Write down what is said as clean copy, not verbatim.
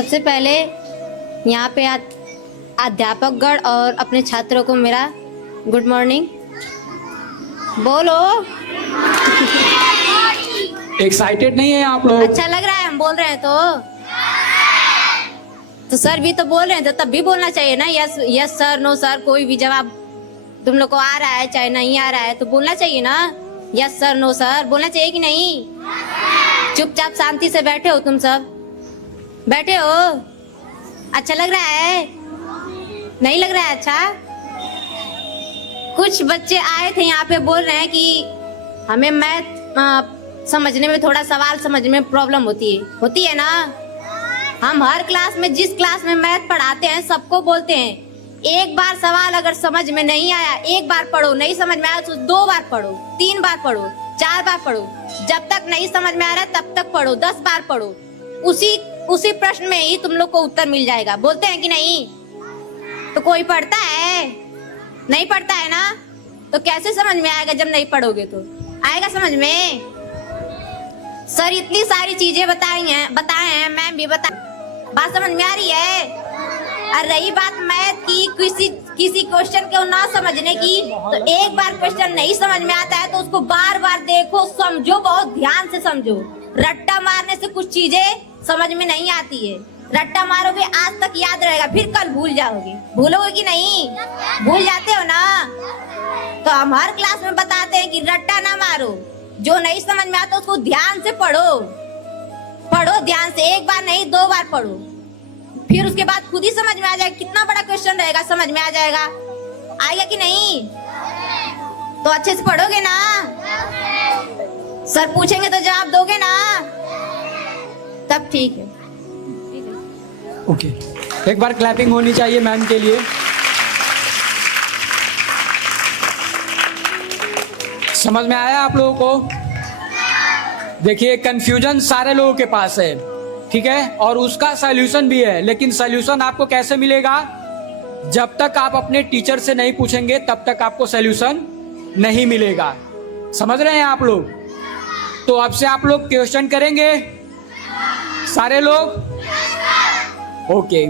सबसे पहले यहाँ पे अध्यापकगण और अपने छात्रों को मेरा गुड मॉर्निंग। बोलो। एक्साइटेड नहीं है आप लोग? अच्छा लग रहा है हम बोल रहे हैं तो सर भी तो बोल रहे हैं तो तब भी बोलना चाहिए ना। Yes yes sir, no sir, कोई भी जवाब तुम लोग को आ रहा है चाहे नहीं आ रहा है तो बोलना चाहिए ना। यस सर, नो सर बोलना चाहिए कि नहीं? चुपचाप शांति से बैठे हो तुम सब? बैठे हो? अच्छा लग रहा है? नहीं लग रहा है अच्छा? कुछ बच्चे आए थे यहाँ पे बोल रहे हैं कि हमें मैथ समझने में थोड़ा सवाल समझने में प्रॉब्लम होती है ना। हम हर क्लास में जिस क्लास में मैथ पढ़ाते हैं सबको बोलते हैं एक बार सवाल अगर समझ में नहीं आया एक बार पढ़ो, नहीं समझ में आया तो 2 बार पढ़ो, 3 बार पढ़ो, 4 बार पढ़ो, जब तक नहीं समझ में आ रहा तब तक पढ़ो, 10 बार पढ़ो। उसी प्रश्न में ही तुम लोग को उत्तर मिल जाएगा। बोलते हैं कि नहीं? तो कोई पढ़ता है? नहीं पढ़ता है ना, तो कैसे समझ में आएगा? जब नहीं पढ़ोगे तो आएगा समझ में? सर इतनी सारी चीजें बताए हैं, मैम भी बात समझ में आ रही है? और रही बात मैथ की, किसी क्वेश्चन को ना समझने की, तो एक बार क्वेश्चन नहीं समझ में आता है तो उसको बार बार देखो, समझो, बहुत ध्यान से समझो। रट्टा मारने से कुछ चीजें समझ में नहीं आती है। रट्टा मारोगे आज तक याद रहेगा, फिर कल भूल जाओगे। भूलोगे कि नहीं? भूल जाते हो ना। तो हम हर क्लास में बताते हैं कि रट्टा ना मारो, जो नहीं समझ में आता उसको ध्यान से पढ़ो ध्यान से, एक बार नहीं 2 बार पढ़ो, फिर उसके बाद खुद ही समझ में आ जाएगा। कितना बड़ा क्वेश्चन रहेगा समझ में आ जाएगा। आएगा कि नहीं? तो अच्छे से पढ़ोगे ना? सर पूछेंगे तो जवाब दोगे ना? तब ठीक है। ओके, एक बार क्लैपिंग होनी चाहिए मैम के लिए। समझ में आया आप लोगों को? देखिए कंफ्यूजन सारे लोगों के पास है, ठीक है, और उसका सॉल्यूशन भी है। लेकिन सॉल्यूशन आपको कैसे मिलेगा? जब तक आप अपने टीचर से नहीं पूछेंगे तब तक आपको सॉल्यूशन नहीं मिलेगा। समझ रहे हैं आप लोग? तो अब से आप लोग क्वेश्चन करेंगे सारे लोग? ओके।